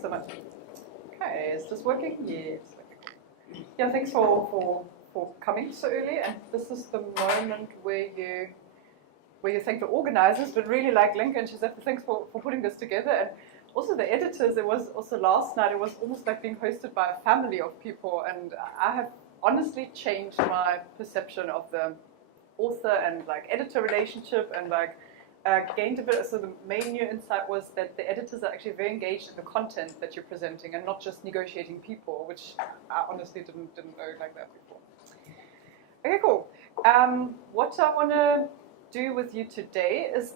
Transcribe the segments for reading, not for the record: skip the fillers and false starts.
Thanks so much. Okay, is this working? Yes. Yeah, thanks for coming so early. And this is the moment where you thank the organizers, but really like Lincoln, she said thanks for putting this together. And also the editors, it was also last night, it was almost like being hosted by a family of people. And I have honestly changed my perception of the author and like editor relationship, and like gained a bit. So the main new insight was that the editors are actually very engaged in the content that you're presenting and not just negotiating people, which I honestly didn't know like that before. Okay, cool. What I want to do with you today is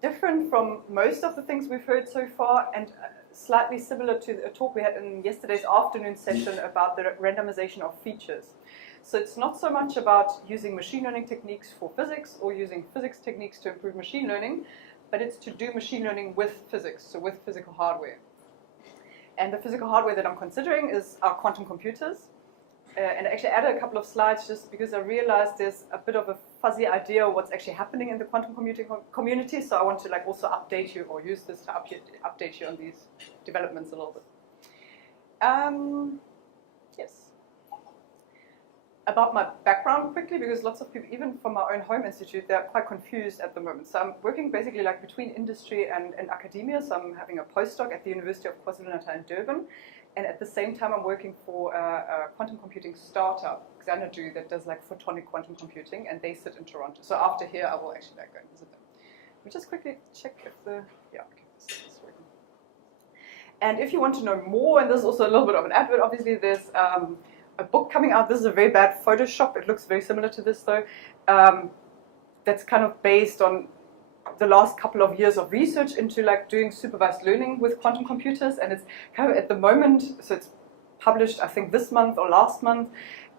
different from most of the things we've heard so far, and slightly similar to a talk we had in yesterday's afternoon session about the randomization of features. So it's not so much about using machine learning techniques for physics or using physics techniques to improve machine learning, but it's to do machine learning with physics, so with physical hardware. And the physical hardware that I'm considering is our quantum computers. And I actually added a couple of slides just because I realized there's a bit of a fuzzy idea of what's actually happening in the quantum computing community. So I want to like also update you, or use this to update you on these developments a little bit. Yes. About my background quickly, because lots of people, even from our own home institute, they're quite confused at the moment. So I'm working basically like between industry and academia. So I'm having a postdoc at the University of KwaZulu-Natal in Durban. And at the same time, I'm working for a quantum computing startup, Xanadu, that does like photonic quantum computing, and they sit in Toronto. So after here, I will actually like go and visit them. Let me just quickly check if okay, this is working. And if you want to know more, and this is also a little bit of an advert, obviously there's a book coming out. This is a very bad Photoshop. It looks very similar to this though. That's kind of based on the last couple of years of research into like doing supervised learning with quantum computers, and it's kind of at the moment, so it's published I think this month or last month,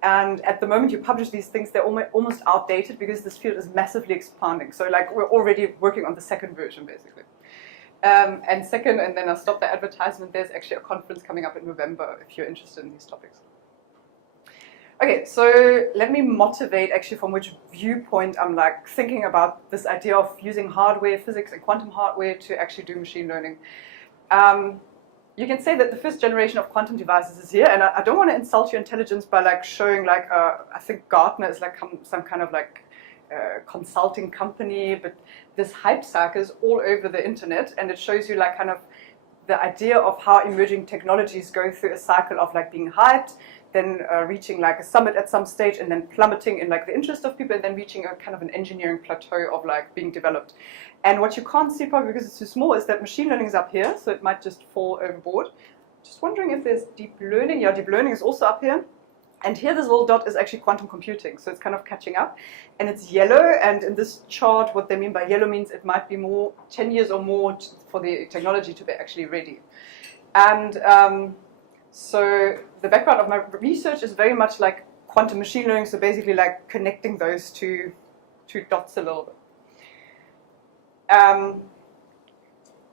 and at the moment you publish these things, they're almost outdated because this field is massively expanding. So like we're already working on the second version basically. And second, and then I'll stop the advertisement, there's actually a conference coming up in November if you're interested in these topics. Okay, so let me motivate actually from which viewpoint I'm like thinking about this idea of using hardware, physics and quantum hardware to actually do machine learning. You can say that the first generation of quantum devices is here, and I don't want to insult your intelligence by like showing like, I think Gartner is like some kind of like consulting company, but this hype cycle is all over the internet, and it shows you like kind of the idea of how emerging technologies go through a cycle of like being hyped, then reaching like a summit at some stage, and then plummeting in like the interest of people, and then reaching a kind of an engineering plateau of like being developed. And what you can't see probably because it's too small is that machine learning is up here, so it might just fall overboard. Just wondering if there's deep learning. Yeah, deep learning is also up here. And here this little dot is actually quantum computing, so it's kind of catching up. And it's yellow, and in this chart what they mean by yellow means it might be more 10 years or more for the technology to be actually ready. And so the background of my research is very much like quantum machine learning, so basically like connecting those two dots a little bit.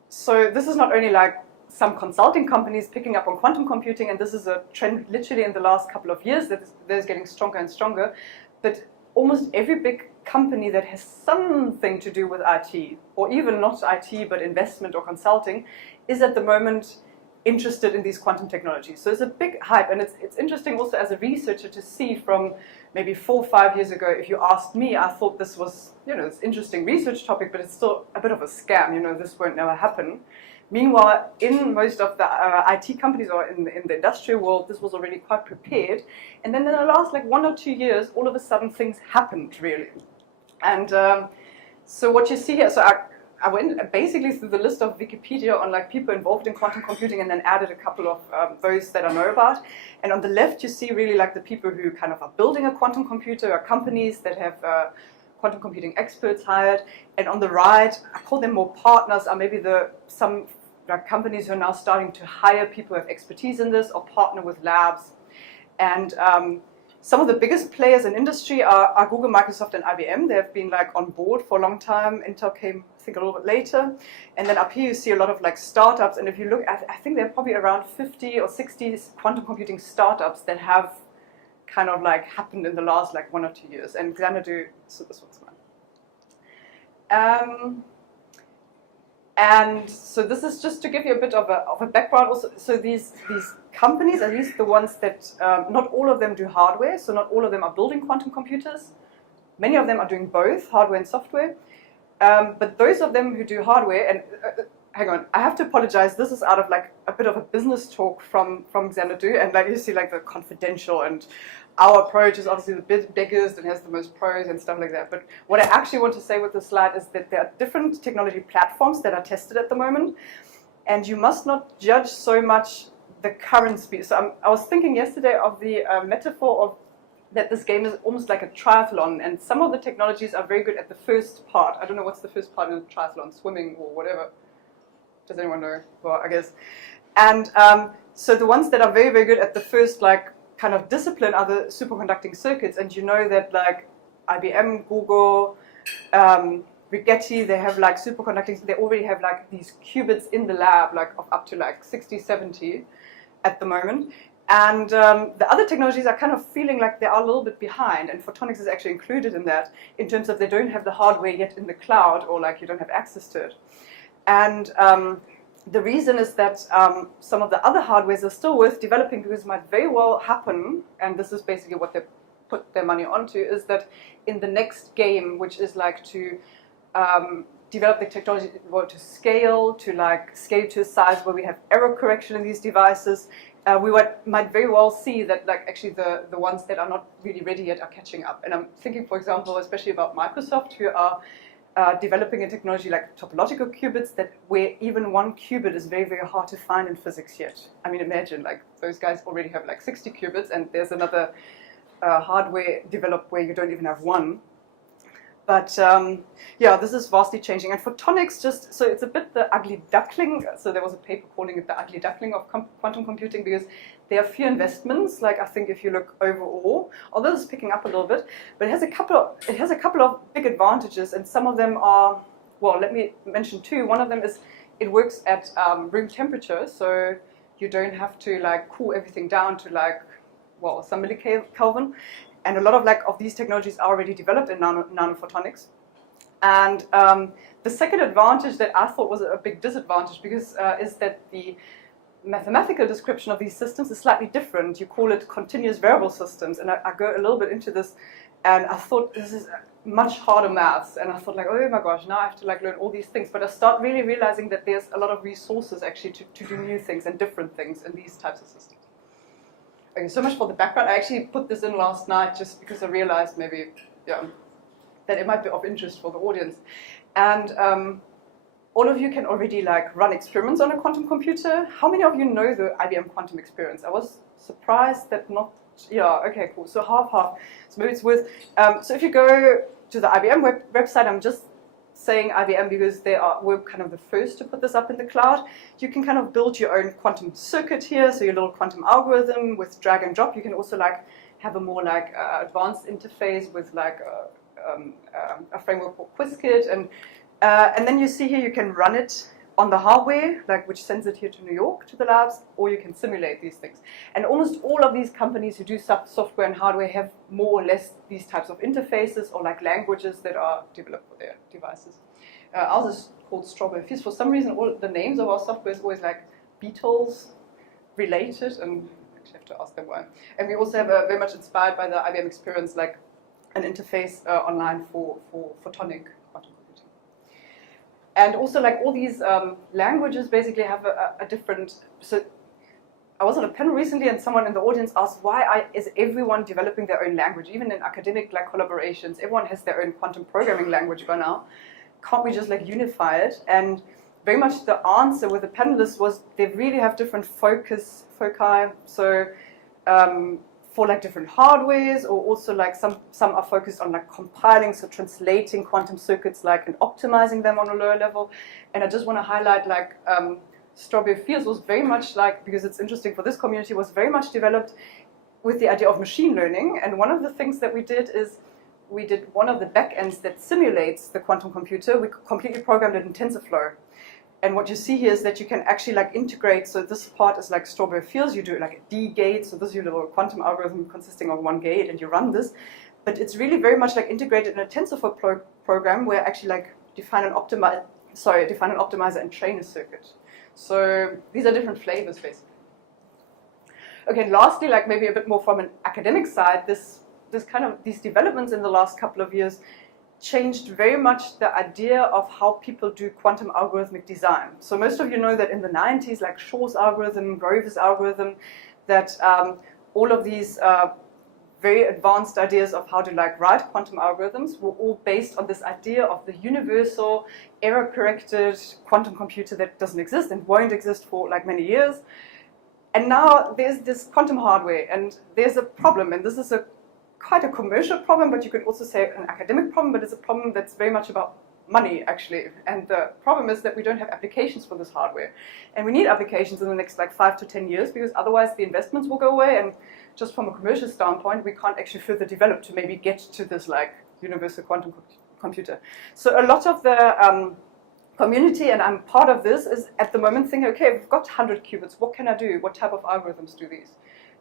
So this is not only like some consulting companies picking up on quantum computing, and this is a trend literally in the last couple of years that is getting stronger and stronger, but almost every big company that has something to do with IT, or even not IT but investment or consulting, is at the moment interested in these quantum technologies. So it's a big hype, and it's interesting also as a researcher to see from maybe 4 or 5 years ago, if you asked me, I thought this was, this interesting research topic, but it's still a bit of a scam, this won't never happen. Meanwhile, in most of the IT companies or in the industrial world, this was already quite prepared. And then in the last like 1 or 2 years, all of a sudden things happened really. And so what you see here, so I went basically through the list of Wikipedia on like people involved in quantum computing, and then added a couple of those that I know about. And on the left, you see really like the people who kind of are building a quantum computer, or companies that have quantum computing experts hired. And on the right, I call them more partners, are maybe some companies who are now starting to hire people who have expertise in this or partner with labs. And some of the biggest players in industry are Google, Microsoft, and IBM. They have been like on board for a long time. Intel came, I think, a little bit later. And then up here you see a lot of like startups. And if you look at, I think there are probably around 50 or 60 quantum computing startups that have kind of like happened in the last like 1 or 2 years. And Xanadu, so this one's mine. And so this is just to give you a bit of a background also. So these companies, at least the ones that, not all of them do hardware, so not all of them are building quantum computers. Many of them are doing both, hardware and software. But those of them who do hardware, and hang on, I have to apologize, this is out of like a bit of a business talk from Xanadu, and like you see like the confidential, and our approach is obviously the biggest and has the most pros and stuff like that. But what I actually want to say with this slide is that there are different technology platforms that are tested at the moment, and you must not judge so much the current speed. So I was thinking yesterday of the metaphor of that this game is almost like a triathlon, and some of the technologies are very good at the first part. I don't know what's the first part in a triathlon, swimming or whatever. Does anyone know? Well, I guess. And so the ones that are very, very good at the first like kind of discipline are the superconducting circuits, and you know that like IBM, Google, Rigetti, they have like superconducting, they already have like these qubits in the lab, like of up to like 60, 70 at the moment. And the other technologies are kind of feeling like they are a little bit behind, and photonics is actually included in that, in terms of they don't have the hardware yet in the cloud, or like you don't have access to it. And the reason is that some of the other hardwares are still worth developing, because it might very well happen, and this is basically what they put their money onto, is that in the next game, which is like to develop the technology to scale to a size where we have error correction in these devices, we might very well see that like actually the ones that are not really ready yet are catching up. And I'm thinking, for example, especially about Microsoft, who are developing a technology like topological qubits, that where even one qubit is very, very hard to find in physics yet. I mean, imagine like those guys already have like 60 qubits, and there's another hardware developed where you don't even have one. But yeah, this is vastly changing. And photonics just, so it's a bit the ugly duckling. So there was a paper calling it the ugly duckling of quantum computing, because there are few investments. Like I think if you look overall, although this is picking up a little bit, but it has a couple of big advantages, and some of them are, well, let me mention two. One of them is it works at room temperature, so you don't have to like cool everything down to like, well, some millikelvin. And a lot of these technologies are already developed in nanophotonics. And the second advantage that I thought was a big disadvantage, because is that the mathematical description of these systems is slightly different. You call it continuous variable systems, and I go a little bit into this, and I thought this is much harder maths, and I thought like, oh my gosh, now I have to like learn all these things. But I start really realizing that there's a lot of resources actually to do new things and different things in these types of systems. Okay, so much for the background. I actually put this in last night just because I realized maybe that it might be of interest for the audience. And all of you can already like run experiments on a quantum computer. How many of you know the IBM quantum experience? I was surprised that not, yeah, okay, cool. So half. So maybe it's worth, so if you go to the IBM website, I'm just saying IBM because we're kind of the first to put this up in the cloud. You can kind of build your own quantum circuit here, so your little quantum algorithm with drag and drop. You can also like have a more like advanced interface with like a framework called Qiskit, and then you see here you can run it on the hardware, like which sends it here to New York to the labs, or you can simulate these things. And almost all of these companies who do software and hardware have more or less these types of interfaces or like languages that are developed for their devices. Ours is called Strawberry Fields. For some reason, all the names of our software is always like Beatles related, and I actually have to ask them why. And we also have very much inspired by the IBM experience, like an interface online for photonic quantum computing. And also, like all these languages basically have a different. So I was on a panel recently, and someone in the audience asked, "Why is everyone developing their own language? Even in academic like collaborations, everyone has their own quantum programming language by now. Can't we just like unify it?" And very much the answer with the panelists was they really have different foci. So for like different hardwares, or also like some are focused on like compiling, so translating quantum circuits like and optimizing them on a lower level. And I just want to highlight like Strawberry Fields was very much like, because it's interesting for this community, was very much developed with the idea of machine learning. And one of the things that we did is we did one of the backends that simulates the quantum computer. We completely programmed it in TensorFlow. And what you see here is that you can actually like integrate, so this part is like Strawberry Fields, you do like a D gate, so this is your little quantum algorithm consisting of one gate, and you run this. But it's really very much like integrated in a TensorFlow program where actually like define and define an optimizer and train a circuit. So these are different flavors, basically. Okay, and lastly, like maybe a bit more from an academic side, these developments in the last couple of years changed very much the idea of how people do quantum algorithmic design. So most of you know that in the 90s, like Schuld's algorithm, Grover's algorithm, that all of these very advanced ideas of how to like write quantum algorithms were all based on this idea of the universal error-corrected quantum computer that doesn't exist and won't exist for like many years. And now there's this quantum hardware, and there's a problem, and this is quite a commercial problem, but you could also say an academic problem, but it's a problem that's very much about money, actually. And the problem is that we don't have applications for this hardware. And we need applications in the next like 5 to 10 years, because otherwise the investments will go away, and just from a commercial standpoint, we can't actually further develop to maybe get to this like universal quantum computer. So a lot of the community, and I'm part of this, is at the moment thinking, okay, we've got 100 qubits, what can I do? What type of algorithms do these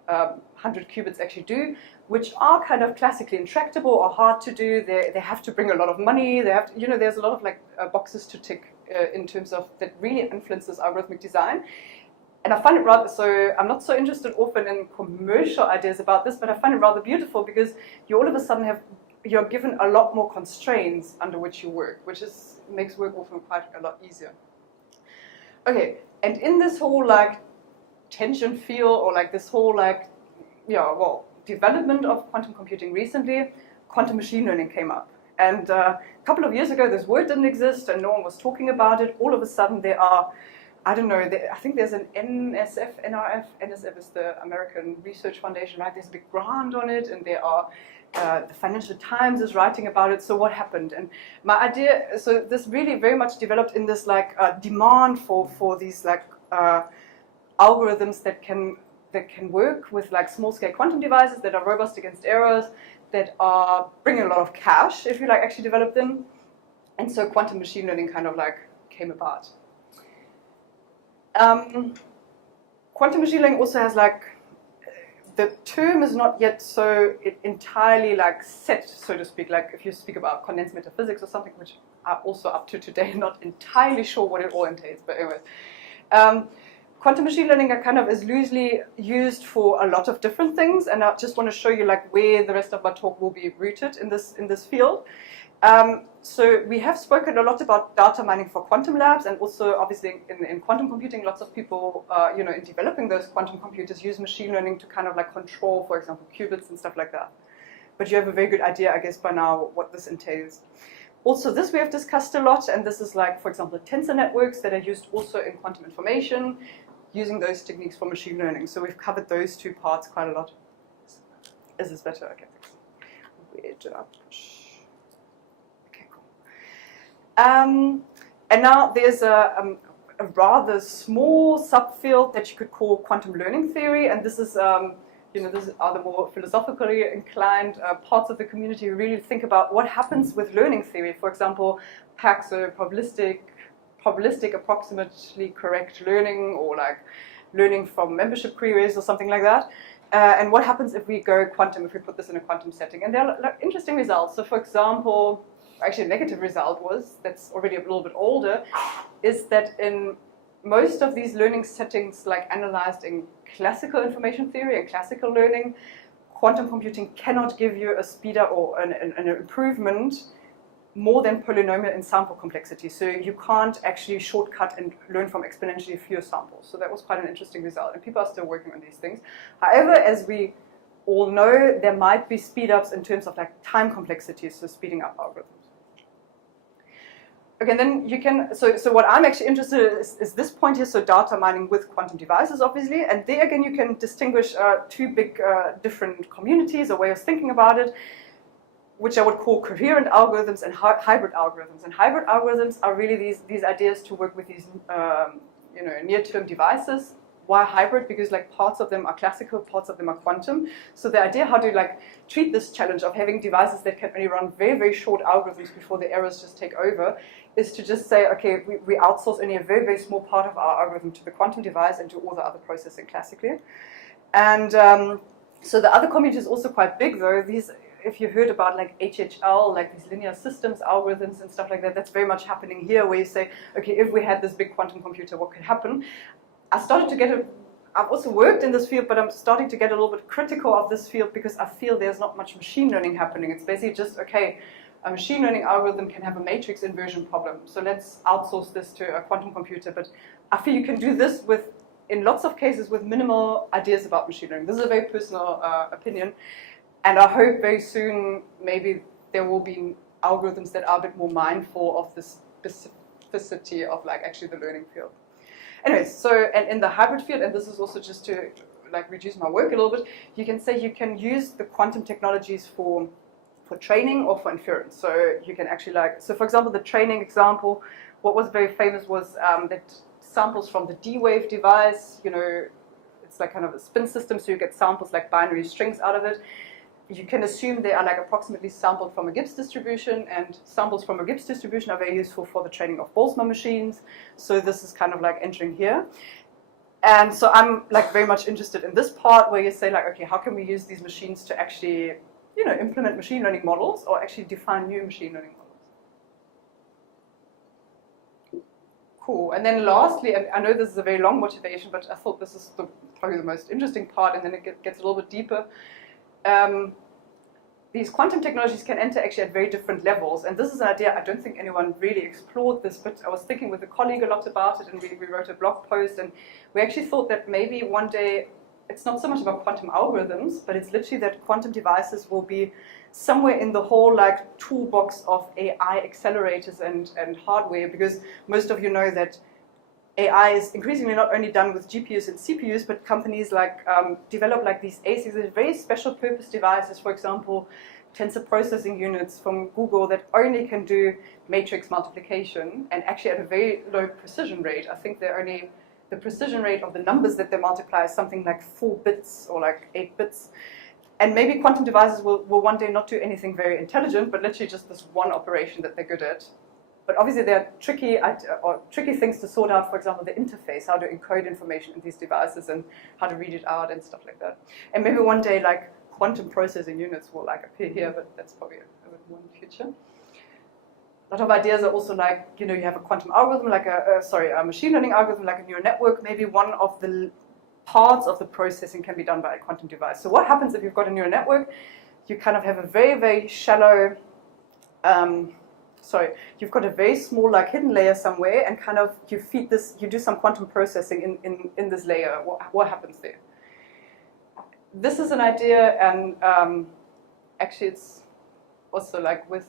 100 qubits actually do, which are kind of classically intractable or hard to do. They have to bring a lot of money. They have to, you know, there's a lot of like boxes to tick in terms of that really influences algorithmic design. And I find it rather, so I'm not so interested often in commercial ideas about this, but I find it rather beautiful because you all of a sudden you're given a lot more constraints under which you work, which makes work often quite a lot easier. Okay, and in this whole like tension field, or like this whole like, development of quantum computing recently, quantum machine learning came up. And a couple of years ago, this word didn't exist and no one was talking about it. All of a sudden there are, I don't know, I think there's an NSF is the American Research Foundation, right? There's a big grant on it, and there are, the Financial Times is writing about it. So what happened? And my idea, so this really very much developed in this like demand for these like algorithms that can work with like small-scale quantum devices that are robust against errors, that are bringing a lot of cash if you like actually develop them. And so quantum machine learning kind of like came about. Quantum machine learning also has like, the term is not yet so entirely like set, so to speak. Like if you speak about condensed matter physics or something, which are also up to today not entirely sure what it all entails, but anyway. Quantum machine learning is loosely used for a lot of different things, and I just want to show you like where the rest of my talk will be rooted in this field. So we have spoken a lot about data mining for quantum labs, and also obviously in quantum computing, lots of people, in developing those quantum computers use machine learning to kind of like control, for example, qubits and stuff like that. But you have a very good idea, I guess, by now what this entails. Also, this we have discussed a lot, and this is like, for example, tensor networks that are used also in quantum information, using those techniques for machine learning. So we've covered those two parts quite a lot. Is this better? Okay. Where did I push? Okay, cool. And now there's a rather small subfield that you could call quantum learning theory, and this is, this are the more philosophically inclined parts of the community who really think about what happens with learning theory. For example, PAC, so probabilistic approximately correct learning, or like learning from membership queries or something like that. And what happens if we go quantum, if we put this in a quantum setting? And there are like interesting results. So for example, actually a negative result that's already a little bit older, is that in most of these learning settings, like analyzed in classical information theory and classical learning, quantum computing cannot give you a speed up or an improvement more than polynomial in sample complexity. So you can't actually shortcut and learn from exponentially fewer samples. So that was quite an interesting result, and people are still working on these things. However, as we all know, there might be speed ups in terms of like time complexity, so speeding up algorithms. Okay, then you can, so what I'm actually interested in is this point here, so data mining with quantum devices, obviously, and there again you can distinguish two big different communities, or way of thinking about it, which I would call coherent algorithms and hybrid algorithms. And hybrid algorithms are really these ideas to work with these near-term devices. Why hybrid? Because like parts of them are classical, parts of them are quantum. So the idea how to like treat this challenge of having devices that can only run very, very short algorithms before the errors just take over is to just say, okay, we outsource only a very, very small part of our algorithm to the quantum device and do all the other processing classically. And so the other community is also quite big though. if you heard about like HHL, like these linear systems algorithms and stuff like that, that's very much happening here, where you say, okay, if we had this big quantum computer, what could happen? I started to get I've also worked in this field, but I'm starting to get a little bit critical of this field because I feel there's not much machine learning happening. It's basically just, okay, a machine learning algorithm can have a matrix inversion problem, so let's outsource this to a quantum computer. But I feel you can do this in lots of cases with minimal ideas about machine learning. This is a very personal opinion, and I hope very soon maybe there will be algorithms that are a bit more mindful of the specificity of like actually the learning field. Anyways, so, and in the hybrid field, and this is also just to like reduce my work a little bit, you can say you can use the quantum technologies for training or for inference. So you can actually so for example, the training example, what was very famous was that samples from the D-Wave device, it's like kind of a spin system, so you get samples like binary strings out of it. You can assume they are like approximately sampled from a Gibbs distribution, and samples from a Gibbs distribution are very useful for the training of Boltzmann machines. So this is kind of like entering here. And so I'm like very much interested in this part where you say like, okay, how can we use these machines to actually, implement machine learning models or actually define new machine learning models. Cool. And then lastly, and I know this is a very long motivation, but I thought this is probably the most interesting part, and then it gets a little bit deeper. These quantum technologies can enter actually at very different levels, and this is an idea I don't think anyone really explored this, but I was thinking with a colleague a lot about it, and we wrote a blog post, and we actually thought that maybe one day it's not so much about quantum algorithms, but it's literally that quantum devices will be somewhere in the whole like toolbox of AI accelerators and hardware, because most of you know that AI is increasingly not only done with GPUs and CPUs, but companies like develop like these ASICs, these very special purpose devices, for example, tensor processing units from Google that only can do matrix multiplication and actually at a very low precision rate. I think the precision rate of the numbers that they multiply is something like 4 bits or like 8 bits. And maybe quantum devices will one day not do anything very intelligent, but literally just this one operation that they're good at. But obviously there are tricky things to sort out, for example, the interface, how to encode information in these devices and how to read it out and stuff like that. And maybe one day like quantum processing units will like appear here, but that's probably a bit more in the future. A lot of ideas are also like, you have a quantum algorithm, like a machine learning algorithm, like a neural network. Maybe one of the parts of the processing can be done by a quantum device. So what happens if you've got a neural network? You kind of have a very, very shallow, you've got a very small like hidden layer somewhere, and kind of you feed this, you do some quantum processing in this layer. What happens there? This is an idea, and actually it's also like with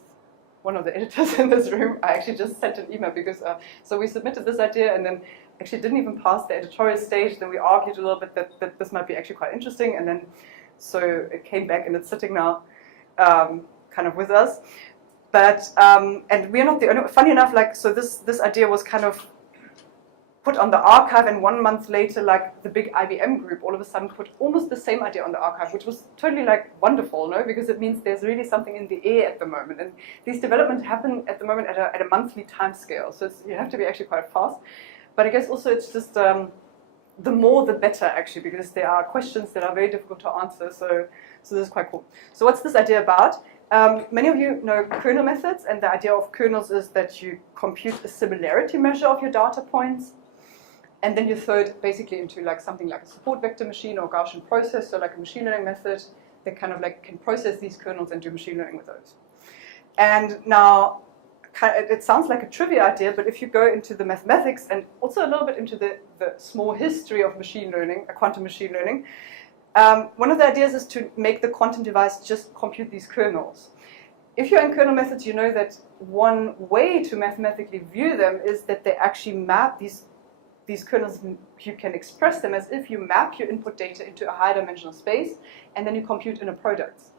one of the editors in this room. I actually just sent an email because, so we submitted this idea and then actually didn't even pass the editorial stage. Then we argued a little bit that this might be actually quite interesting, and then so it came back and it's sitting now kind of with us. But, and we're not the only, funny enough, like, so this idea was kind of put on the archive, and 1 month later, like, the big IBM group all of a sudden put almost the same idea on the archive, which was totally, like, wonderful, no? Because it means there's really something in the air at the moment. And these developments happen at the moment at a monthly time scale, so you have to be actually quite fast. But I guess also it's just the more the better, actually, because there are questions that are very difficult to answer, so this is quite cool. So what's this idea about? Many of you know kernel methods, and the idea of kernels is that you compute a similarity measure of your data points, and then you throw it basically into like something like a support vector machine or Gaussian process, so like a machine learning method that kind of like can process these kernels and do machine learning with those. And now, it sounds like a trivia idea, but if you go into the mathematics and also a little bit into the small history of machine learning, quantum machine learning, one of the ideas is to make the quantum device just compute these kernels. If you're in kernel methods, you know that one way to mathematically view them is that they actually map these kernels. You can express them as if you map your input data into a high dimensional space, and then you compute inner products.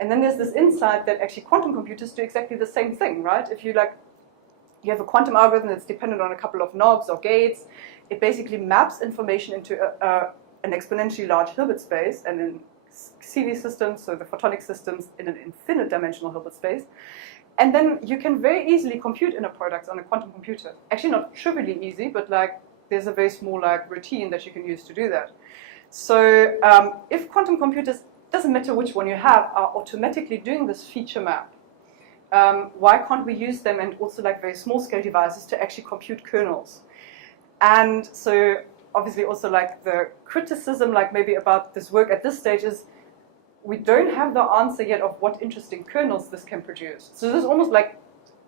And then there's this insight that actually quantum computers do exactly the same thing, right? If you have a quantum algorithm that's dependent on a couple of knobs or gates, it basically maps information into an exponentially large Hilbert space, and in CV systems, so the photonic systems, in an infinite dimensional Hilbert space. And then you can very easily compute inner products on a quantum computer. Actually not trivially easy, but like there's a very small like routine that you can use to do that. So if quantum computers doesn't matter which one you have, are automatically doing this feature map. Why can't we use them, and also like very small scale devices, to actually compute kernels? And so obviously also like the criticism like maybe about this work at this stage is we don't have the answer yet of what interesting kernels this can produce. So this is almost like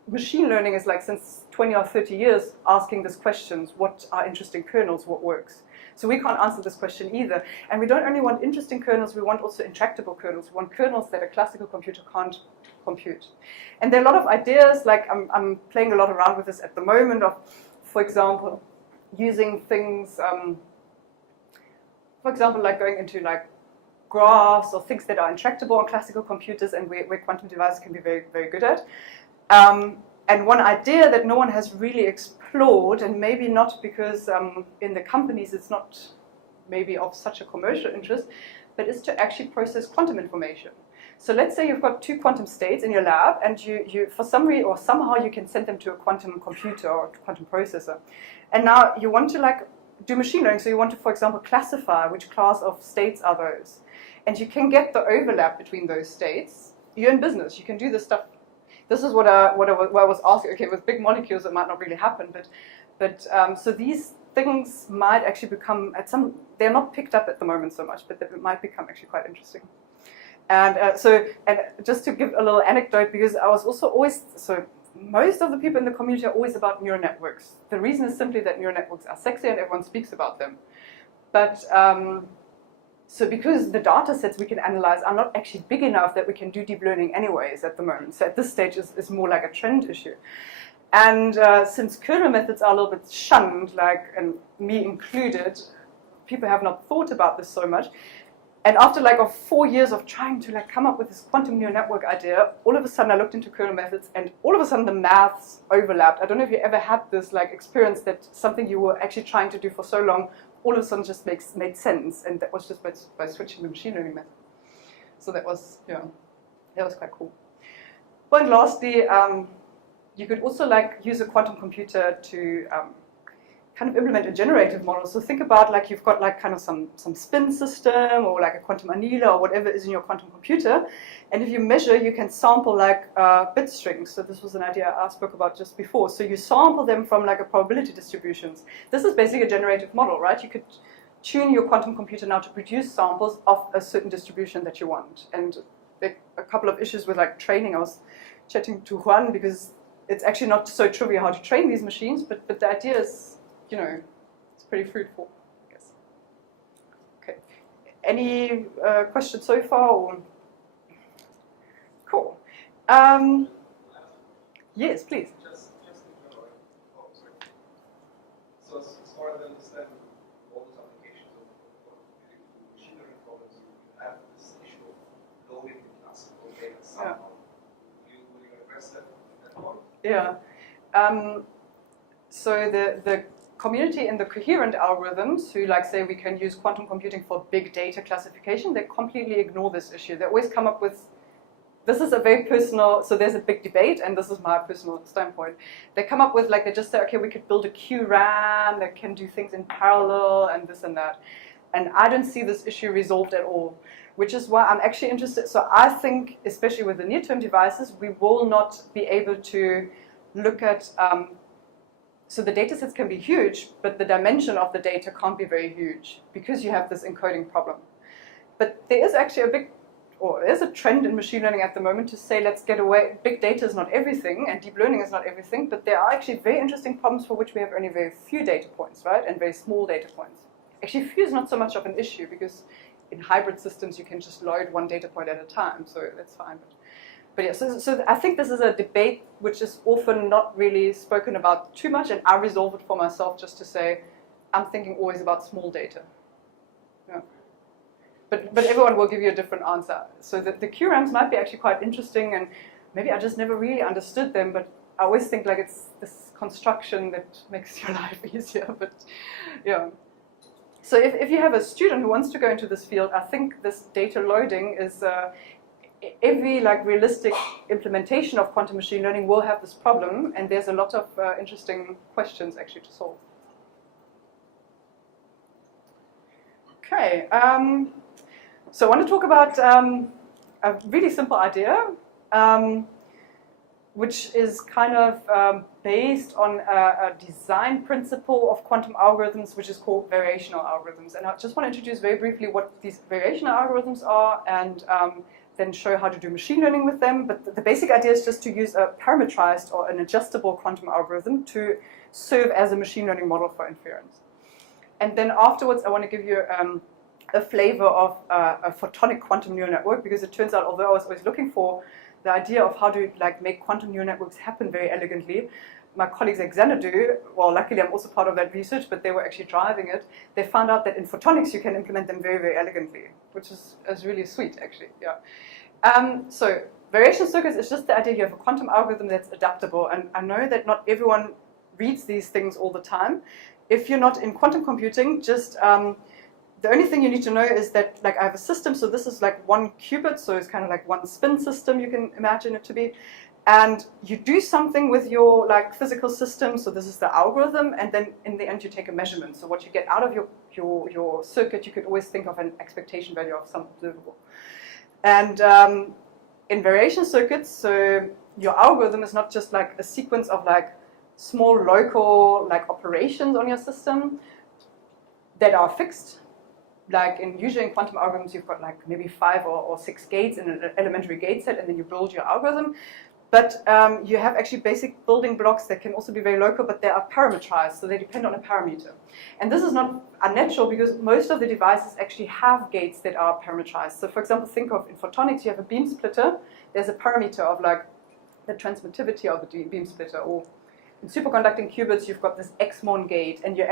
machine learning is like since 20 or 30 years asking these questions: what are interesting kernels, what works? So we can't answer this question either. And we don't only want interesting kernels, we want also intractable kernels. We want kernels that a classical computer can't compute. And there are a lot of ideas, like I'm playing a lot around with this at the moment, of, for example, using things, for example, like going into like graphs or things that are intractable on classical computers and where quantum devices can be very, very good at. And one idea that no one has really explored, and maybe not because in the companies it's not maybe of such a commercial interest, but is to actually process quantum information. So let's say you've got two quantum states in your lab, and you for some reason or somehow you can send them to a quantum computer or quantum processor. And now you want to like do machine learning, so you want to, for example, classify which class of states are those. And you can get the overlap between those states. You're in business, you can do this stuff. This is what I was asking. Okay, with big molecules it might not really happen, but so these things might actually become they're not picked up at the moment so much, but it might become actually quite interesting. And and just to give a little anecdote, because I was also always, so most of the people in the community are always about neural networks. The reason is simply that neural networks are sexy and everyone speaks about them. But so because the data sets we can analyze are not actually big enough that we can do deep learning anyways at the moment. So at this stage is more like a trend issue. And since kernel methods are a little bit shunned, like, and me included, people have not thought about this so much. And after like 4 years of trying to like come up with this quantum neural network idea, all of a sudden I looked into kernel methods, and all of a sudden the maths overlapped. I don't know if you ever had this like experience that something you were actually trying to do for so long all of a sudden just made sense, and that was just by switching the machine learning method. So that was, that was quite cool. But lastly, you could also like use a quantum computer to kind of implement a generative model. So think about like you've got like kind of some spin system or like a quantum annealer or whatever is in your quantum computer, and if you measure, you can sample like bit strings. So this was an idea I spoke about just before. So you sample them from like a probability distributions. This is basically a generative model, right? You could tune your quantum computer now to produce samples of a certain distribution that you want. And like a couple of issues with like training. I was chatting to Juan because it's actually not so trivial how to train these machines, but the idea is, it's pretty fruitful, I guess. Okay. Any questions so far? Or? Cool. Yes, please. Just sorry. So as far as I understand, all those applications of machine learning problems, you have this issue of loading the classical data somehow. Will you address that point? Yeah. So the community in the coherent algorithms who like say we can use quantum computing for big data classification, they completely ignore this issue. They always come up with, this is a very personal, so there's a big debate, and this is my personal standpoint. They come up with like, they just say, okay, we could build a QRAM that can do things in parallel and this and that. And I don't see this issue resolved at all, which is why I'm actually interested. So I think, especially with the near-term devices, we will not be able to look at, so the data sets can be huge, but the dimension of the data can't be very huge because you have this encoding problem. But there is actually there's a trend in machine learning at the moment to say, let's get away, big data is not everything, and deep learning is not everything, but there are actually very interesting problems for which we have only very few data points, right, and very small data points. Actually, few is not so much of an issue because in hybrid systems you can just load one data point at a time, so that's fine. But yeah, so I think this is a debate which is often not really spoken about too much, and I resolve it for myself just to say, I'm thinking always about small data. Yeah. But everyone will give you a different answer. So the QRAMs might be actually quite interesting, and maybe I just never really understood them, but I always think like it's this construction that makes your life easier. But yeah. So if you have a student who wants to go into this field, I think this data loading is, every like realistic implementation of quantum machine learning will have this problem, and there's a lot of interesting questions actually to solve. Okay. So I want to talk about a really simple idea, which is kind of based on a design principle of quantum algorithms, which is called variational algorithms. And I just want to introduce very briefly what these variational algorithms are, and then show how to do machine learning with them. But the basic idea is just to use a parametrized or an adjustable quantum algorithm to serve as a machine learning model for inference. And then afterwards, I want to give you a flavor of a photonic quantum neural network, because it turns out, although I was always looking for the idea of how to make quantum neural networks happen very elegantly, my colleagues at Xanadu, well, luckily I'm also part of that research, but they were actually driving it. They found out that in photonics you can implement them very, very elegantly, which is really sweet, actually. Yeah. So variational circuits is just the idea you have a quantum algorithm that's adaptable, and I know that not everyone reads these things all the time. If you're not in quantum computing, just the only thing you need to know is that, I have a system, so this is like one qubit, so it's kind of like one spin system, you can imagine it to be. And you do something with your physical system, so this is the algorithm, and then in the end you take a measurement. So what you get out of your circuit, you could always think of an expectation value of some observable. And in variation circuits, so your algorithm is not just a sequence of small local operations on your system that are fixed. Usually in quantum algorithms, you've got maybe 5 or 6 gates in an elementary gate set, and then you build your algorithm. But you have actually basic building blocks that can also be very local, but they are parametrized, so they depend on a parameter. And this is not unnatural, because most of the devices actually have gates that are parametrized. So for example, think of in photonics, you have a beam splitter. There's a parameter of the transmittivity of the beam splitter. Or in superconducting qubits, you've got this X-mon gate, and you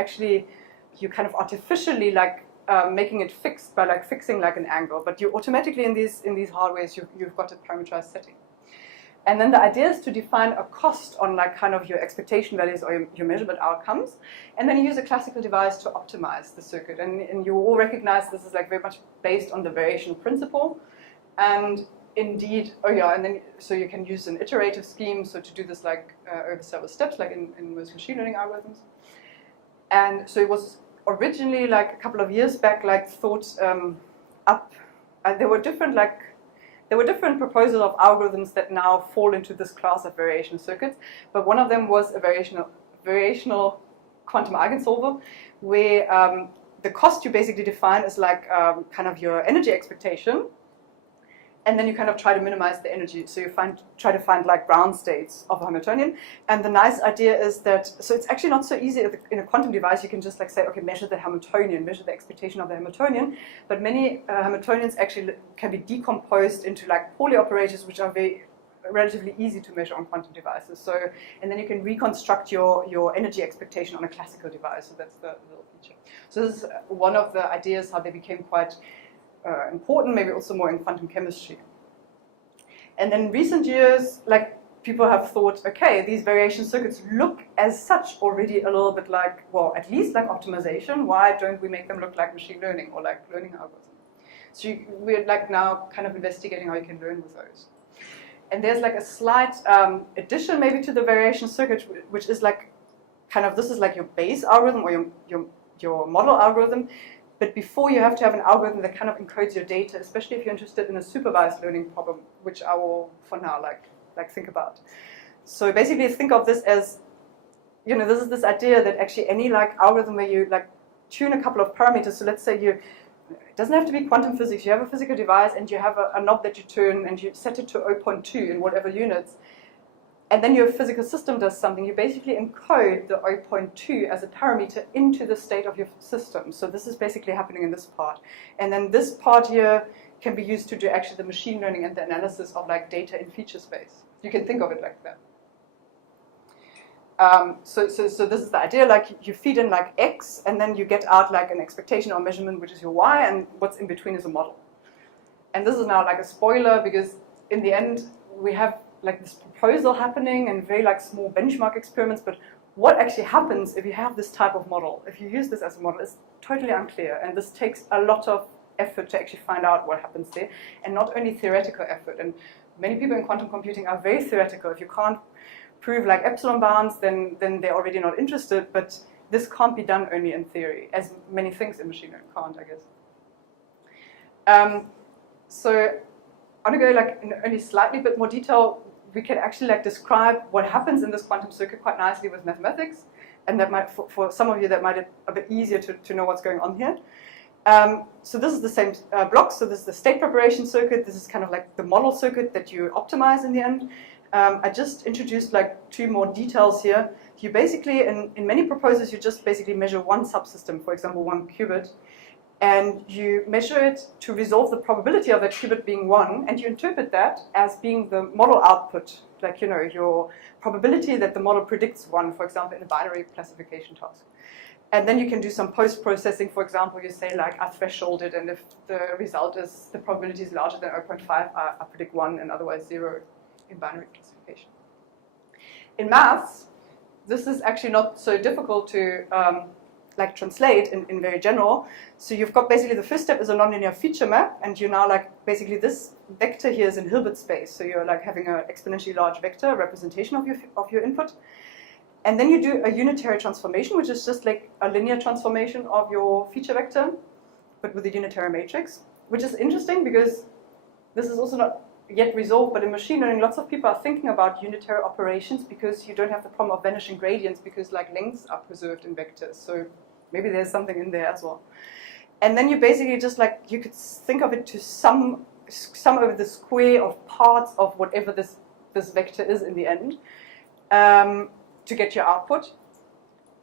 kind of artificially making it fixed by fixing an angle, but you automatically in these hardwares you've got a parameterized setting. And then the idea is to define a cost on kind of your expectation values or your measurement outcomes, and then you use a classical device to optimize the circuit. And you all recognize this is very much based on the variational principle. And indeed, so you can use an iterative scheme, so to do this over several steps, in most machine learning algorithms. And so it was originally a couple of years back thought up. There were different proposals of algorithms that now fall into this class of variational circuits, but one of them was a variational quantum eigensolver, where the cost you basically define is kind of your energy expectation, and then you kind of try to minimize the energy. So you try to find ground states of a Hamiltonian. And the nice idea is that, so it's actually not so easy in a quantum device. You can just say, okay, measure the Hamiltonian, measure the expectation of the Hamiltonian. But many Hamiltonians actually can be decomposed into Pauli operators, which are relatively easy to measure on quantum devices. So, and then you can reconstruct your energy expectation on a classical device. So that's the little feature. So this is one of the ideas how they became quite important, maybe also more in quantum chemistry. And then in recent years, people have thought, okay, these variation circuits look as such already a little bit well, at least optimization. Why don't we make them look like machine learning or learning algorithms? So we're now kind of investigating how you can learn with those. And there's a slight addition maybe to the variation circuit, which is kind of, this is your base algorithm or your model algorithm. But before, you have to have an algorithm that kind of encodes your data, especially if you're interested in a supervised learning problem, which I will, for now, think about. So basically, think of this as, this is this idea that actually any algorithm where you tune a couple of parameters. So let's say it doesn't have to be quantum physics. You have a physical device and you have a knob that you turn and you set it to 0.2 in whatever units. And then your physical system does something. You basically encode the 0.2 as a parameter into the state of your system. So this is basically happening in this part. And then this part here can be used to do actually the machine learning and the analysis of data in feature space. You can think of it like that. So this is the idea. You feed in X, and then you get out an expectation or measurement, which is your Y, and what's in between is a model. And this is now a spoiler, because in the end we have this proposal happening and very small benchmark experiments, but what actually happens if you have this type of model, if you use this as a model, is totally unclear, and this takes a lot of effort to actually find out what happens there, and not only theoretical effort. And many people in quantum computing are very theoretical. If you can't prove epsilon bounds, then they're already not interested, but this can't be done only in theory, as many things in machine learning can't, I guess. So I want to go like in only slightly bit more detail. We can actually like describe what happens in this quantum circuit quite nicely with mathematics, and that might, for some of you, that might be a bit easier to know what's going on here. So this is the same block. So this is the state preparation circuit. This is kind of like the model circuit that you optimize in the end. I just introduced like 2 more details here. You basically, in many proposals, you just basically measure one subsystem, for example, 1 qubit, and you measure it to resolve the probability of that qubit being 1, and you interpret that as being the model output, like, you know, your probability that the model predicts 1, for example, in a binary classification task. And then you can do some post-processing. For example, you say, like, I thresholded, and if the result is, the probability is larger than 0.5, I predict 1, and otherwise 0 in binary classification. In maths, this is actually not so difficult to like translate in very general. So you've got basically the first step is a nonlinear feature map, and you now like basically this vector here is in Hilbert space. So you're like having an exponentially large vector representation of your input. And then you do a unitary transformation, which is just like a linear transformation of your feature vector, but with a unitary matrix, which is interesting because this is also not yet resolved, but in machine learning, lots of people are thinking about unitary operations because you don't have the problem of vanishing gradients because like lengths are preserved in vectors. So maybe there's something in there as well. And then you basically just like, you could think of it to sum over the square of parts of whatever this vector is in the end to get your output.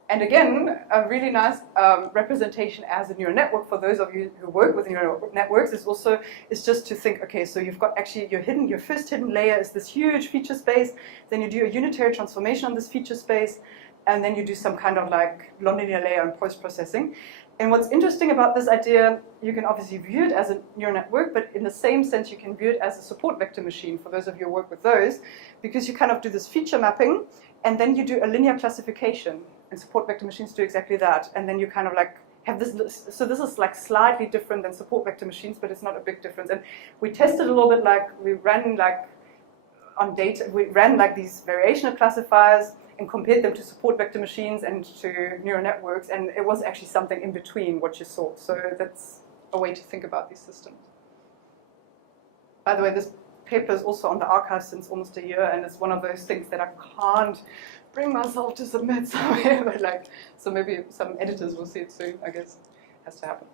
And again, a really nice representation as a neural network for those of you who work with neural networks is just to think, okay, so you've got actually your first hidden layer is this huge feature space, then you do a unitary transformation on this feature space, and then you do some kind of like nonlinear layer and post-processing. And what's interesting about this idea, you can obviously view it as a neural network, but in the same sense you can view it as a support vector machine for those of you who work with those, because you kind of do this feature mapping, and then you do a linear classification. And support vector machines do exactly that. And then you kind of like have this, so this is like slightly different than support vector machines, but it's not a big difference. And we tested a little bit, like we ran like on data, we ran like these variational classifiers and compared them to support vector machines and to neural networks, and it was actually something in between what you saw. So that's a way to think about these systems. By the way, this paper is also on the archive since almost a year, and it's one of those things that I can't bring myself to submit somewhere, but like, so maybe some editors will see it soon, I guess. Has to happen.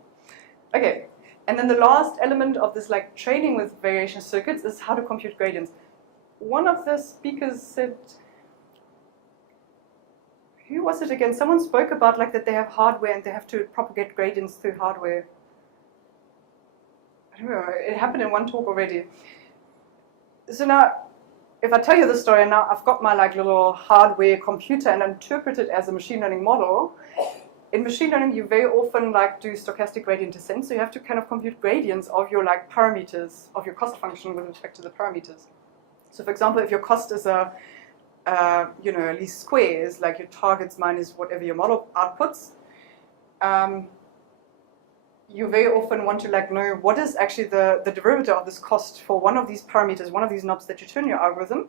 Okay, and then the last element of this like training with variation circuits is how to compute gradients. One of the speakers said, who was it again? Someone spoke about like that they have hardware and they have to propagate gradients through hardware. I don't know, it happened in one talk already. So now, if I tell you the story, now I've got my like little hardware computer and interpret it as a machine learning model. In machine learning, you very often like do stochastic gradient descent, so you have to kind of compute gradients of your like parameters of your cost function with respect to the parameters. So, for example, if your cost is a least squares, like your targets minus whatever your model outputs, you very often want to like know what is actually the derivative of this cost for one of these parameters, one of these knobs that you turn your algorithm,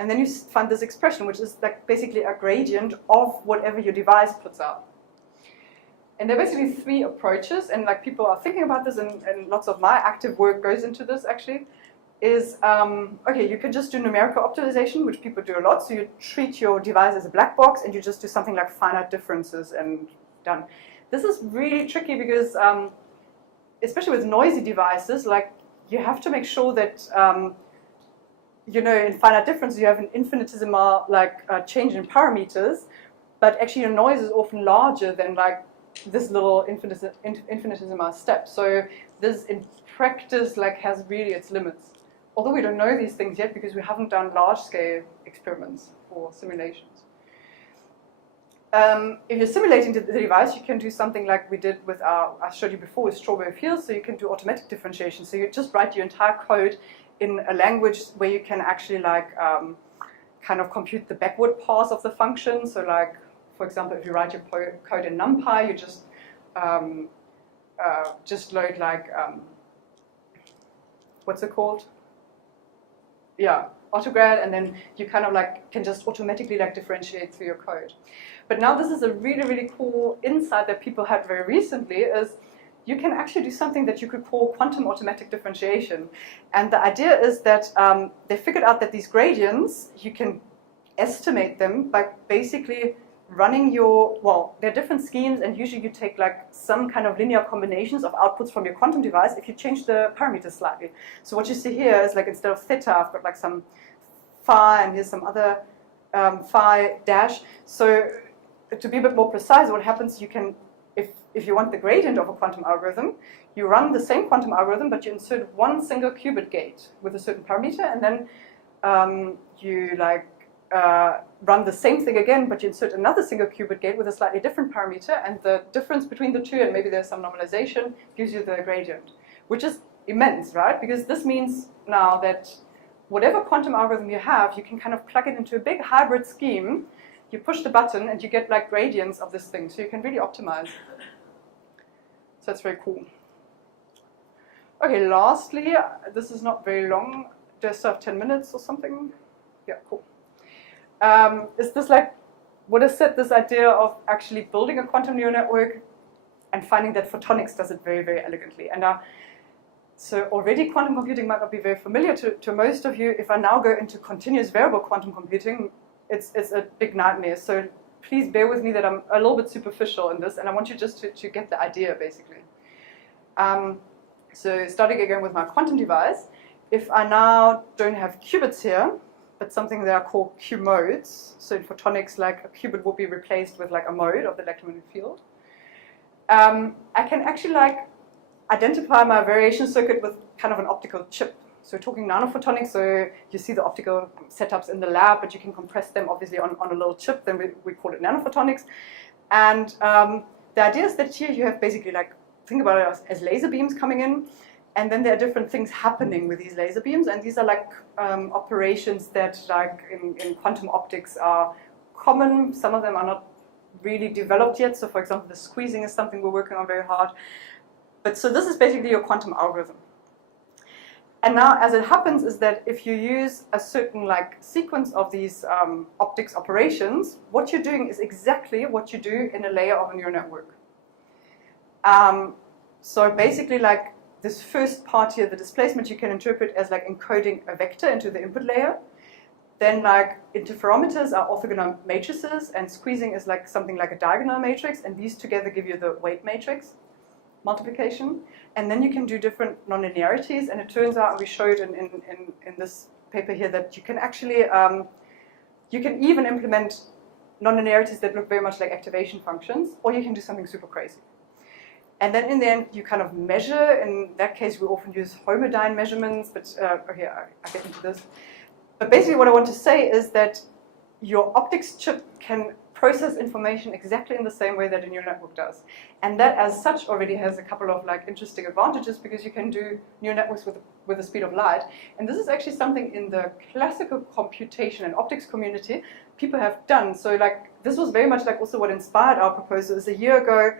and then you find this expression, which is like basically a gradient of whatever your device puts out. And there are basically 3 approaches, and like people are thinking about this, and lots of my active work goes into this actually, is, okay, you can just do numerical optimization, which people do a lot, so you treat your device as a black box, and you just do something like finite differences and done. This is really tricky because especially with noisy devices, like you have to make sure that, in finite difference, you have an infinitesimal like change in parameters, but actually your noise is often larger than like this little infinitesimal step. So this in practice like has really its limits. Although we don't know these things yet because we haven't done large-scale experiments for simulations. If you're simulating the device, you can do something like we did with I showed you before with strawberry fields, so you can do automatic differentiation. So you just write your entire code in a language where you can actually like kind of compute the backward pass of the function. So like, for example, if you write your code in NumPy, you just load like, what's it called? Yeah, autograd, and then you kind of like can just automatically like differentiate through your code. But now this is a really, really cool insight that people had very recently is you can actually do something that you could call quantum automatic differentiation. And the idea is that they figured out that these gradients, you can estimate them by basically running your, well, there are different schemes, and usually you take like some kind of linear combinations of outputs from your quantum device if you change the parameters slightly. So what you see here is like instead of theta, I've got like some phi, and here's some other phi dash. So to be a bit more precise, what happens, you can, if you want the gradient of a quantum algorithm, you run the same quantum algorithm, but you insert one single qubit gate with a certain parameter, and then you like run the same thing again, but you insert another single qubit gate with a slightly different parameter, and the difference between the two, and maybe there's some normalization, gives you the gradient, which is immense, right? Because this means now that whatever quantum algorithm you have, you can kind of plug it into a big hybrid scheme. You push the button and you get like gradients of this thing, so you can really optimize. So that's very cool. Okay, lastly, this is not very long, just have 10 minutes or something. Yeah, cool. Is this like what is said, this idea of actually building a quantum neural network and finding that photonics does it very, very elegantly. And so already quantum computing might not be very familiar to most of you. If I now go into continuous variable quantum computing, it's a big nightmare. So please bear with me that I'm a little bit superficial in this, and I want you just to get the idea, basically. So starting again with my quantum device, if I now don't have qubits here, but something that are called Q-modes, so in photonics, like a qubit will be replaced with like a mode of the electromagnetic field, I can actually like identify my variation circuit with kind of an optical chip. So we're talking nanophotonics, so you see the optical setups in the lab, but you can compress them obviously on a little chip, then we call it nanophotonics. And the idea is that here you have basically like, think about it as laser beams coming in, and then there are different things happening with these laser beams, and these are like operations that like in quantum optics are common. Some of them are not really developed yet, so for example the squeezing is something we're working on very hard. But so this is basically your quantum algorithm. And now, as it happens, is that if you use a certain like sequence of these optics operations, what you're doing is exactly what you do in a layer of a neural network. So basically, like this first part here, the displacement, you can interpret as like encoding a vector into the input layer. Then like interferometers are orthogonal matrices, and squeezing is like something like a diagonal matrix, and these together give you the weight matrix multiplication. And then you can do different nonlinearities, and it turns out, and we showed in this paper here, that you can actually, you can even implement nonlinearities that look very much like activation functions, or you can do something super crazy. And then in the end, you kind of measure. In that case, we often use homodyne measurements, but okay, I'll get into this. But basically what I want to say is that your optics chip can process information exactly in the same way that a neural network does. And that as such already has a couple of like interesting advantages, because you can do neural networks with the speed of light. And this is actually something in the classical computation and optics community people have done. So like this was very much like also what inspired our proposal. Is a year ago,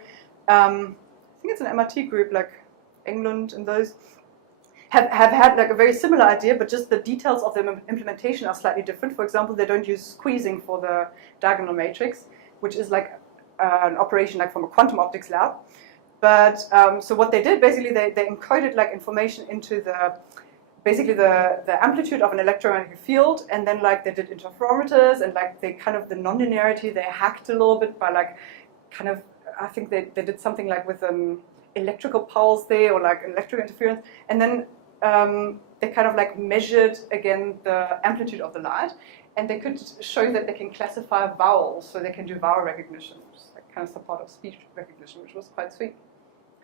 I think it's an MIT group like England and those, have had like a very similar idea, but just the details of their implementation are slightly different. For example, they don't use squeezing for the diagonal matrix, which is like an operation like from a quantum optics lab. But so what they did, basically, they encoded like information into the amplitude of an electromagnetic field, and then like they did interferometers, and like they kind of the nonlinearity they hacked a little bit by like kind of, I think they did something like with electrical pulse there, or like electrical interference, and then they kind of like measured again the amplitude of the light, and they could show that they can classify vowels, so they can do vowel recognition, which is like kind of some part of speech recognition, which was quite sweet.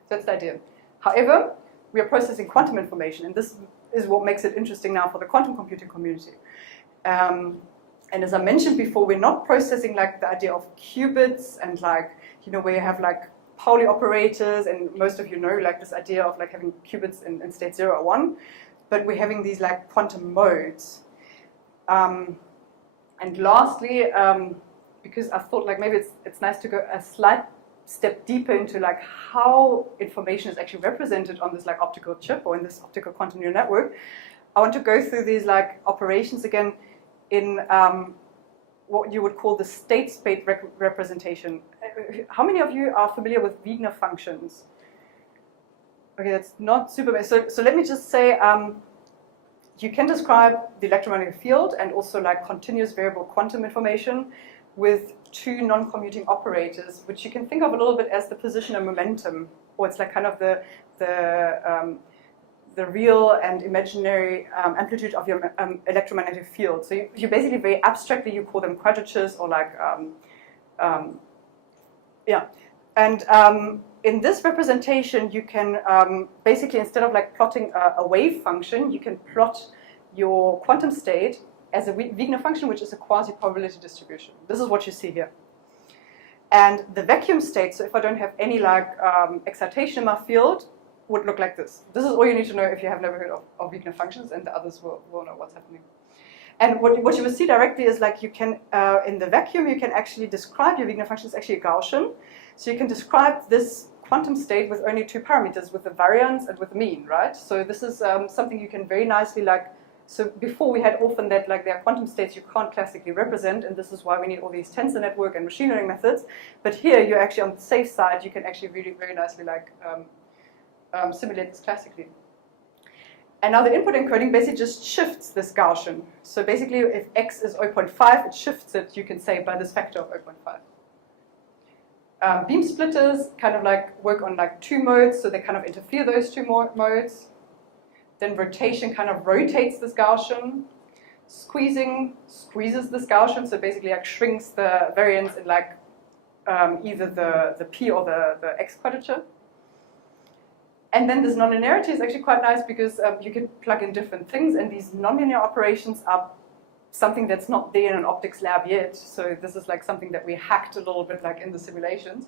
So that's the idea. However, we are processing quantum information, and this is what makes it interesting now for the quantum computing community. And as I mentioned before, we're not processing like the idea of qubits and like, you know, where you have like Pauli operators, and most of you know like this idea of like having qubits in state 0 or 1, but we're having these like quantum modes. And lastly, because I thought like maybe it's nice to go a slight step deeper into like how information is actually represented on this like optical chip or in this optical quantum neural network, I want to go through these like operations again in what you would call the state space representation. How many of you are familiar with Wigner functions? Okay, that's not super basic. So let me just say, you can describe the electromagnetic field and also like continuous variable quantum information with two non-commuting operators, which you can think of a little bit as the position and momentum, or it's like kind of the real and imaginary amplitude of your electromagnetic field. So you basically very abstractly you call them quadratures or like yeah, and in this representation you can basically instead of like plotting a wave function, you can plot your quantum state as a Wigner function, which is a quasi-probability distribution. This is what you see here. And the vacuum state, so if I don't have any like excitation in my field, would look like this. This is all you need to know if you have never heard of Wigner functions, and the others will know what's happening. And what you will see directly is like you can, in the vacuum, you can actually describe your Wigner function. It's actually a Gaussian. So you can describe this quantum state with only two parameters, with the variance and with the mean, right? So this is something you can very nicely like, so before we had often that like there are quantum states you can't classically represent, and this is why we need all these tensor network and machine learning methods. But here you're actually on the safe side, you can actually really very nicely like simulate this classically. And now the input encoding basically just shifts this Gaussian. So basically if x is 0.5, it shifts it, you can say, by this factor of 0.5. Beam splitters kind of like work on like two modes, so they kind of interfere those two modes. Then rotation kind of rotates this Gaussian. Squeezing squeezes this Gaussian, so basically like shrinks the variance in like either the p or the x quadrature. And then this nonlinearity is actually quite nice because you can plug in different things, and these nonlinear operations are something that's not there in an optics lab yet. So this is like something that we hacked a little bit like in the simulations.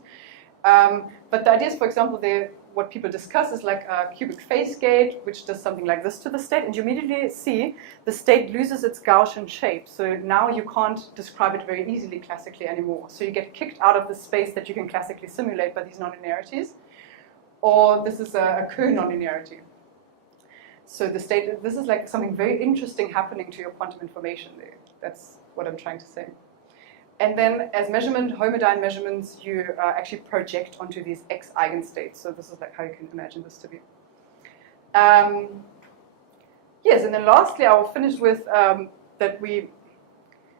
But the idea is, for example, what people discuss is like a cubic phase gate, which does something like this to the state, and you immediately see the state loses its Gaussian shape. So now you can't describe it very easily classically anymore. So you get kicked out of the space that you can classically simulate by these nonlinearities. Or this is a Kerr nonlinearity. So the state, this is like something very interesting happening to your quantum information there. That's what I'm trying to say. And then as measurement, homodyne measurements, you actually project onto these X eigenstates. So this is like how you can imagine this to be. Yes, and then lastly, I will finish with that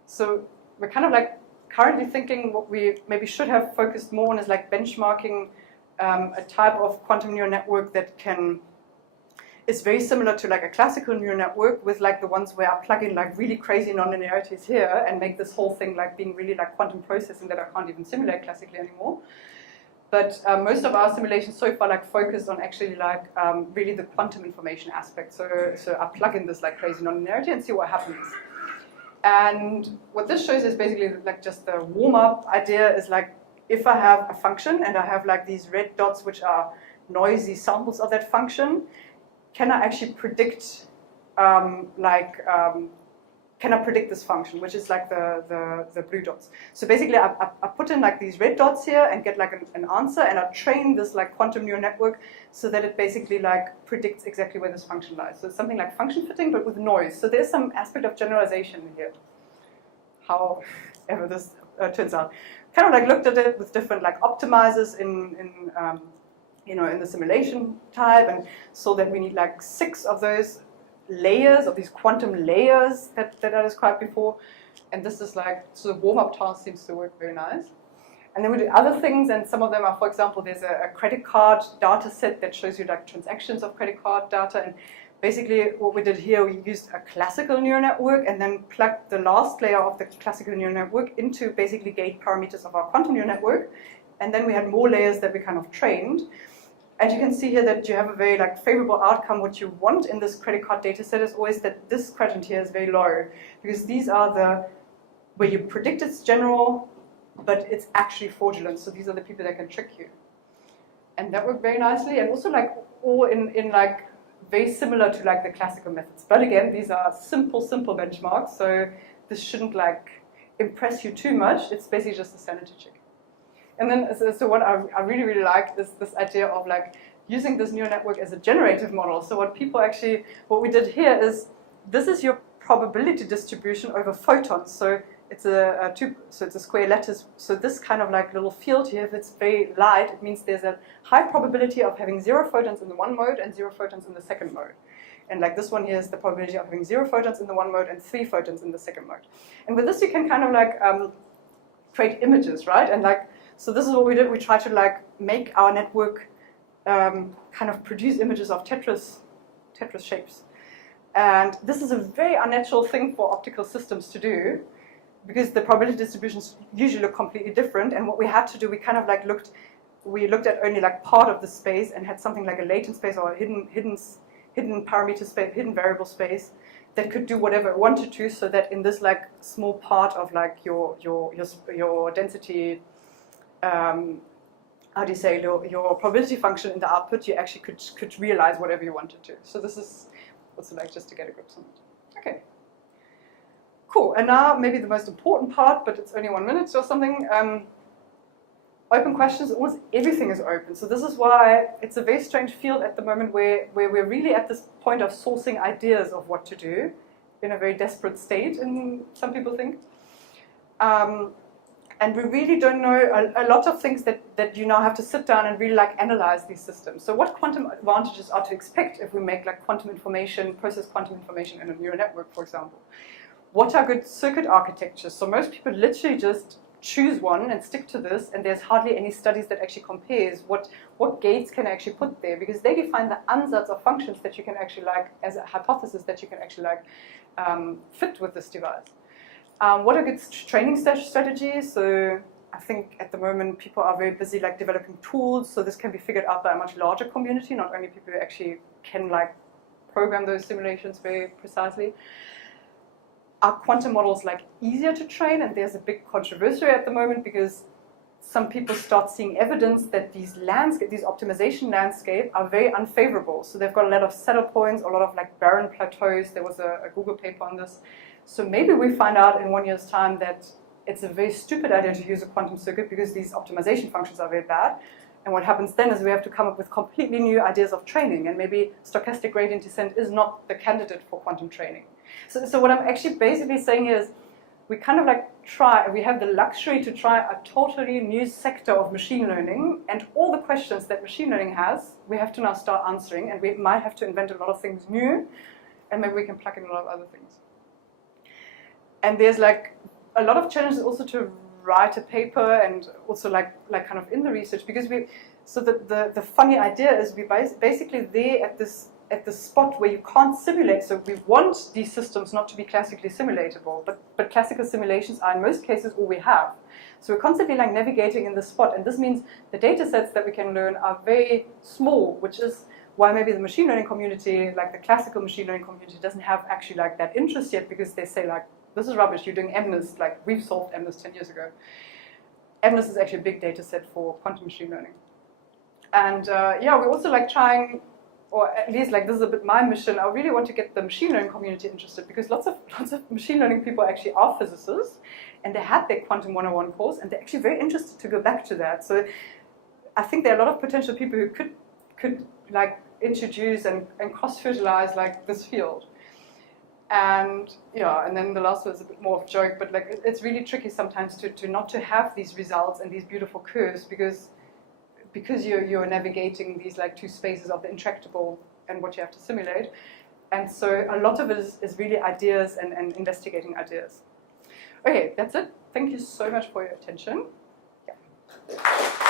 so we're kind of like currently thinking what we maybe should have focused more on is like benchmarking a type of quantum neural network that is very similar to like a classical neural network with like the ones where I plug in like really crazy nonlinearities here and make this whole thing like being really like quantum processing that I can't even simulate classically anymore. But most of our simulations so far like focused on actually like really the quantum information aspect. So I plug in this like crazy nonlinearity and see what happens. And what this shows is basically like just the warm-up idea is like if I have a function and I have like these red dots which are noisy samples of that function, can I actually predict can I predict this function, which is like the blue dots. So basically I put in like these red dots here and get like an answer, and I train this like quantum neural network so that it basically like predicts exactly where this function lies. So it's something like function fitting but with noise. So there's some aspect of generalization here, however this turns out. Kind of like looked at it with different like optimizers in the simulation type, and saw that we need like 6 of those layers, of these quantum layers that I described before. And this is like, so the warm-up task seems to work very nice. And then we do other things, and some of them are, for example, there's a credit card data set that shows you like transactions of credit card data. And basically what we did here, we used a classical neural network and then plugged the last layer of the classical neural network into basically gate parameters of our quantum neural network. And then we had more layers that we kind of trained. And you can see here that you have a very like favorable outcome. What you want in this credit card data set is always that this quadrant here is very low, because these are where you predict it's general, but it's actually fraudulent. So these are the people that can trick you. And that worked very nicely, and also like all in like very similar to like the classical methods. But again, these are simple benchmarks, so this shouldn't like impress you too much. It's basically just a sanity check. And then, so what I really like is this idea of like using this neural network as a generative model. So what we did here is, this is your probability distribution over photons. So it's a tube, so it's a square lattice. So this kind of like little field here, if it's very light, it means there's a high probability of having 0 photons in the one mode and 0 photons in the second mode. And like this one here is the probability of having 0 photons in the one mode and 3 photons in the second mode. And with this you can kind of like create images, right? And like, so this is what we did. We tried to like make our network kind of produce images of Tetris shapes. And this is a very unnatural thing for optical systems to do, because the probability distributions usually look completely different. And what we had to do, we kind of like looked at only like part of the space and had something like a latent space or a hidden parameter space, hidden variable space that could do whatever it wanted to, so that in this like small part of like your density, how do you say, your probability function in the output, you actually could realize whatever you wanted to. So this is also like just to get a grip on it. Okay. Cool. And now maybe the most important part, but it's only 1 minute or something. Open questions. Almost everything is open. So this is why it's a very strange field at the moment, where we're really at this point of sourcing ideas of what to do in a very desperate state, and some people think. And we really don't know a lot of things that you now have to sit down and really like analyze these systems. So what quantum advantages are to expect if we make like quantum information, process quantum information in a neural network, for example? What are good circuit architectures? So most people literally just choose one and stick to this, and there's hardly any studies that actually compares what gates can actually put there, because they define the ansatz of functions that you can actually like, as a hypothesis that you can actually like fit with this device. What are good training strategies? So I think at the moment people are very busy like developing tools, so this can be figured out by a much larger community, not only people who actually can like program those simulations very precisely. Are quantum models like easier to train? And there's a big controversy at the moment, because some people start seeing evidence that these optimization landscape are very unfavorable. So they've got a lot of saddle points, a lot of like barren plateaus. There was a Google paper on this. So maybe we find out in 1 year's time that it's a very stupid idea to use a quantum circuit, because these optimization functions are very bad. And what happens then is we have to come up with completely new ideas of training, and maybe stochastic gradient descent is not the candidate for quantum training. So what I'm actually basically saying is, we kind of like we have the luxury to try a totally new sector of machine learning, and all the questions that machine learning has, we have to now start answering, and we might have to invent a lot of things new, and maybe we can plug in a lot of other things. And there's like a lot of challenges also to write a paper, and also like kind of in the research, because the funny idea is we basically there at this spot where you can't simulate. So we want these systems not to be classically simulatable, but classical simulations are in most cases all we have. So we're constantly like navigating in this spot, and this means the data sets that we can learn are very small, which is why maybe the machine learning community, like the classical machine learning community, doesn't have actually like that interest yet, because they say like, this is rubbish, you're doing MNIST, like we've solved MNIST 10 years ago. MNIST is actually a big data set for quantum machine learning. And yeah, we're also like trying, or at least like this is a bit my mission, I really want to get the machine learning community interested, because lots of machine learning people actually are physicists, and they had their Quantum 101 course, and they're actually very interested to go back to that. So I think there are a lot of potential people who could like introduce and cross-fertilize like this field. And yeah, and then the last one is a bit more of a joke, but like it's really tricky sometimes to not to have these results and these beautiful curves, because you're navigating these like two spaces of the intractable and what you have to simulate. And so a lot of it is really ideas and investigating ideas. Okay, that's it. Thank you so much for your attention. Yeah.